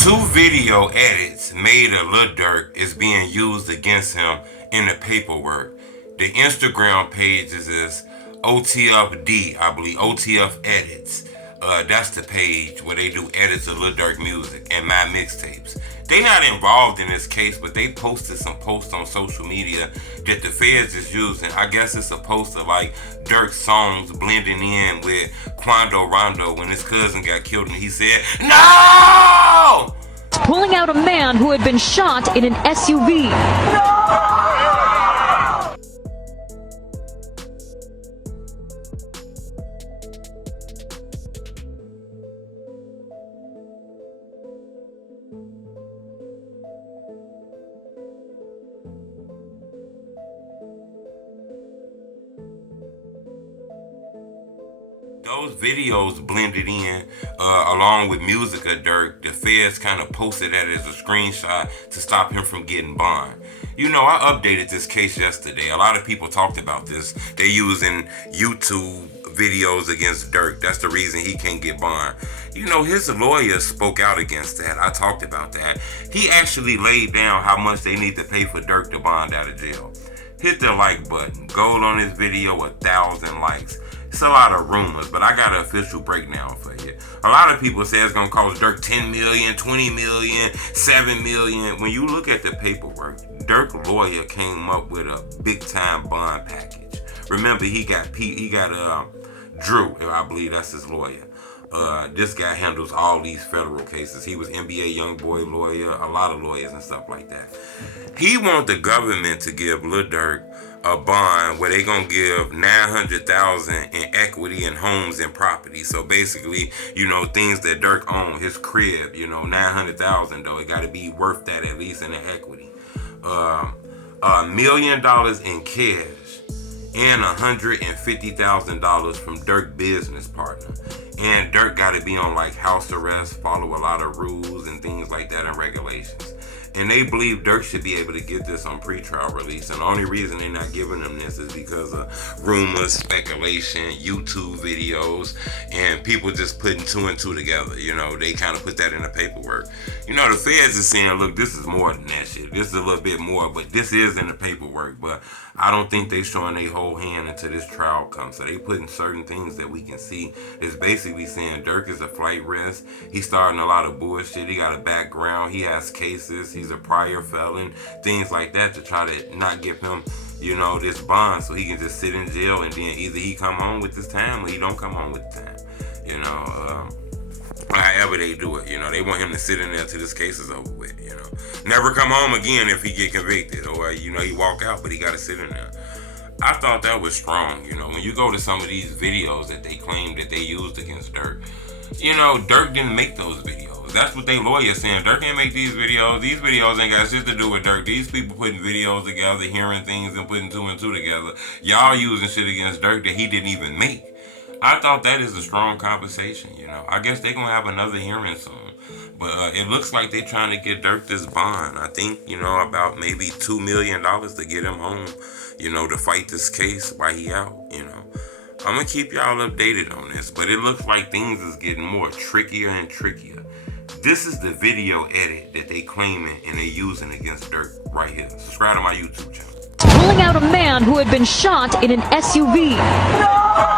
Two video edits made of Lil Durk is being used against him in the paperwork. The Instagram page is OTFD, I believe, OTF Edits. That's the page where they do edits of Lil Durk music and my mixtapes. They not involved in this case, but they posted some posts on social media that the feds is using. I guess it's supposed to like Durk's songs blending in with Quando Rondo when his cousin got killed and he said, "No!" Pulling out a man who had been shot in an SUV. Those videos blended in along with music of Durk. The feds kind of posted that as a screenshot to stop him from getting bond. You know, I updated this case yesterday. A lot of people talked about this. They're using YouTube videos against Durk. That's the reason he can't get bond. You know, his lawyer spoke out against that. I talked about that. He actually laid down how much they need to pay for Durk to bond out of jail. Hit the like button. Gold on this video, 1,000 likes. It's a lot of rumors, but I got an official breakdown for you. A lot of people say it's going to cost Durk 10 million, 20 million, 7 million. When you look at the paperwork, Durk's lawyer came up with a big-time bond package. Remember, he got Drew, I believe that's his lawyer. This guy handles all these federal cases. He was NBA YoungBoy lawyer, a lot of lawyers and stuff like that. He wants the government to give Lil Durk a bond where they gonna give $900,000 in equity and homes and property. So basically, you know, things that Durk own, his crib, you know, $900,000 though, it gotta be worth that at least in the equity. $1 million in cash and $150,000 from Durk business partner. And Durk gotta be on like house arrest, follow a lot of rules and things like that and regulations. And they believe Durk should be able to get this on pretrial release. And the only reason they're not giving him this is because of rumors, speculation, YouTube videos, and people just putting two and two together. You know, they kind of put that in the paperwork. You know, the feds are saying, look, this is more than that shit. This is a little bit more, but this is in the paperwork. But I don't think they showing their whole hand until this trial comes. So they putting certain things that we can see. It's basically saying Durk is a flight risk. He's starting a lot of bullshit. He got a background. He has cases. He's a prior felon. Things like that to try to not give him, you know, this bond so he can just sit in jail and then either he come home with this time or he don't come home with the time. You know, however they do it, you know, they want him to sit in there till this case is over with, you know. Never come home again if he get convicted or, you know, he walk out, but he got to sit in there. I thought that was strong, you know. When you go to some of these videos that they claim that they used against Durk, you know, Durk didn't make those videos. That's what they lawyers saying. Durk ain't make these videos. These videos ain't got shit to do with Durk. These people putting videos together, hearing things and putting two and two together. Y'all using shit against Durk that he didn't even make. I thought that is a strong conversation, you know. I guess they're going to have another hearing soon. But it looks like they're trying to get Durk this bond. I think, you know, about maybe $2 million to get him home, you know, to fight this case while he out, you know. I'm going to keep y'all updated on this, but it looks like things is getting more trickier and trickier. This is the video edit that they claiming and they using against Durk right here. Subscribe to my YouTube channel. Pulling out a man who had been shot in an SUV. No!